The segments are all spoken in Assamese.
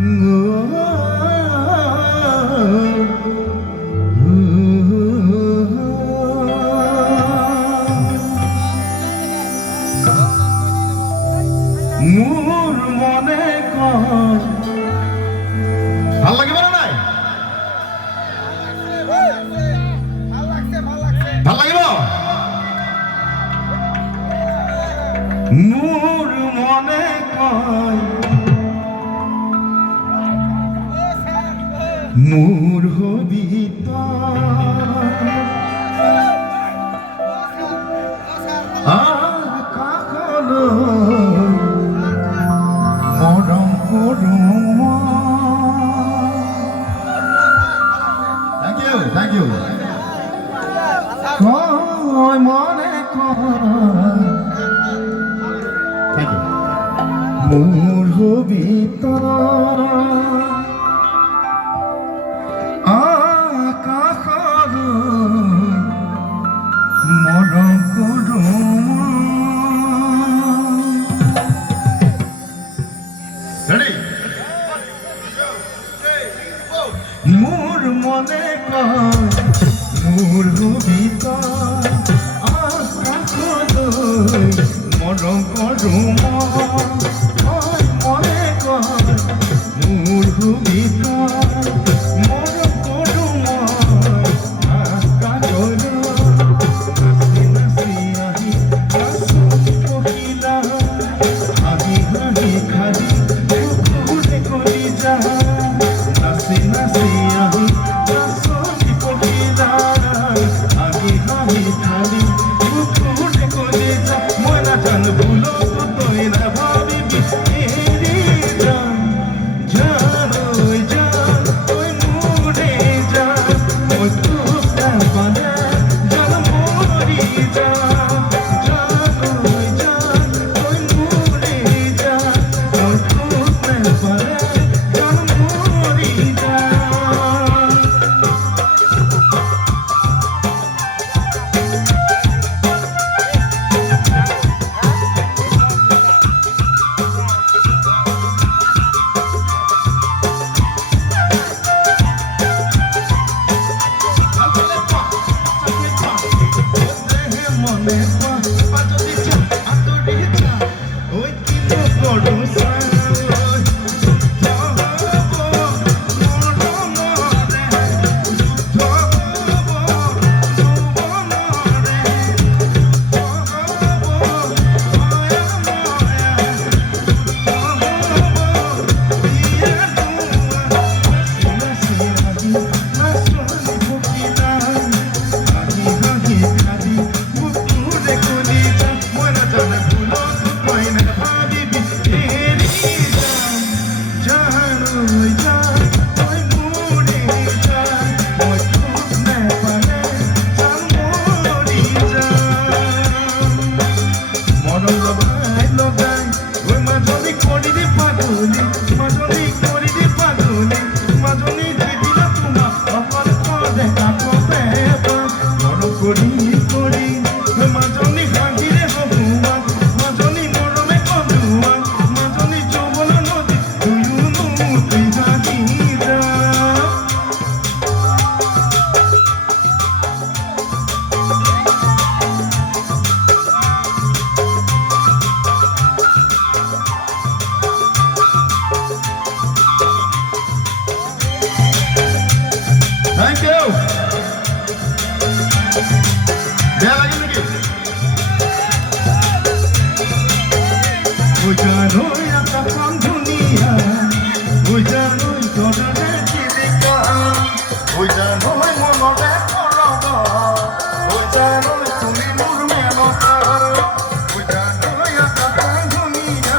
মোর মনে কয় ভাল লাগিব না নাই? ভাল লাগিব? মোর মনে কয় মোর হবি কাকলো মরম করুম। থ্যাংক ইউ কয় মনে কয় মোর হবি আকাশৰ মৰম কৰোঁ। মোৰ মনে কয় মোৰ হবি আকাশলৈ মৰম কৰোঁ। মনে কয় মোৰ হবি মৰম কৰোঁ। নাচি নাচি আহি পহিলা হাঁহি হাঁহি খালি কুকুৰে কলিজা। নাচি নাচি আহি পহিলা হাঁহি হাঁহি খালি কুকুৰে কলিজা। মই নাজানো ভুলতো তই নাভাবিবি এৰি যাম জান ঐ জান তই মোৰে জান। মই তোক নাপালে জান মৰি যাম জান ঐ জান তই মোৰে জান। মই তোক নাপালে জান মৰি যাম। মনে পাতলি চা আতৰি যা ঐ কিনো কৰো Thank you. বেয়া লাগে নেকি? জানোই আকাশখন ধুনীয়া, জানোই তলতে জীৱিকা, জানোই মনতে সৰগ, জানোই তুমি মোৰ মেনকা। জানোই আকাশখন ধুনীয়া,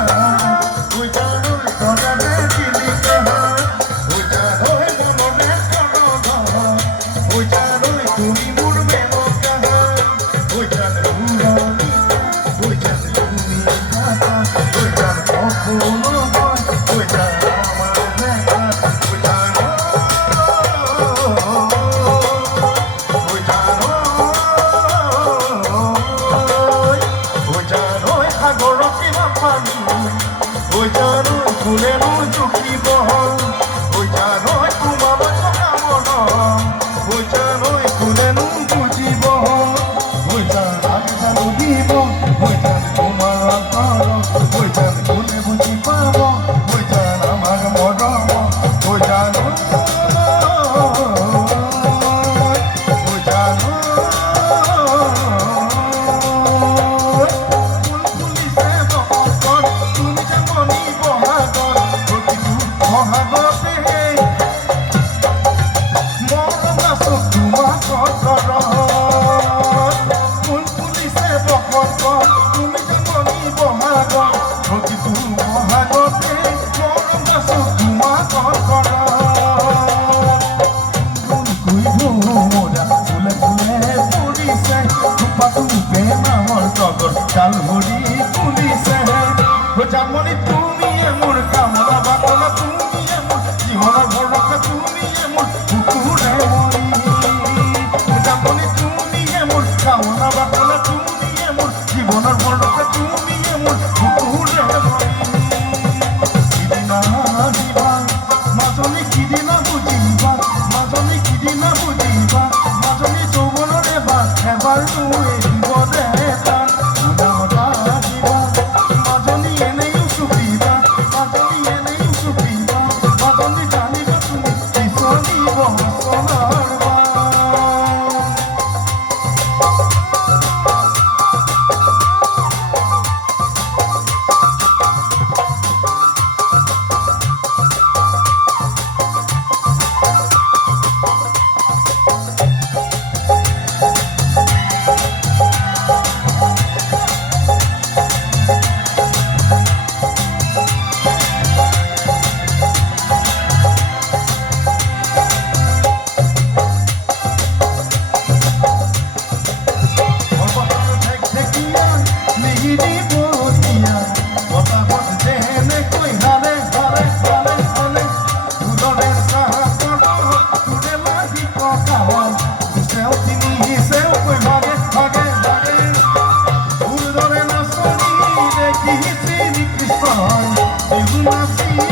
জানোই তলতে জীৱিকা, জানোই মনতে সৰগ, জানোই তুমি মোৰ মেনকা। জানো তুমি কথা, জানো কখনো হয়, জানো আমাৰ দেখা, জানো সাগৰত কিমান পানী, জানো ফুলেনো জুখিব ঐ জানৈ তোমালৈ কামনা ঐ জানৈ কোনেনো বুজিব ঐ জান আগে জানো দিব ঐ জান তোমাৰ আঁতৰ ঐ জান কোনে বুজি পাব ঐ জান আমাৰ মৰম ঐ জানৈ কালহরি পুলিশে জানমনি তুমি এমন কামনা বাকনা তুমি এমন জীবন ভরকা তুমি এমন পুকুরে মরি জানমনি তুমি এমন কামনা বাকনা তুমি এমন জীবন ভরকা তুমি এমন পুকুরে মরি কিদিনা দিবা মাজনী কিদিনা বুজিবা মাজনী কিদিনা বুজিবা মাজনী যৌবনরে বাস এবার নুয়ে দিব দে Krishna,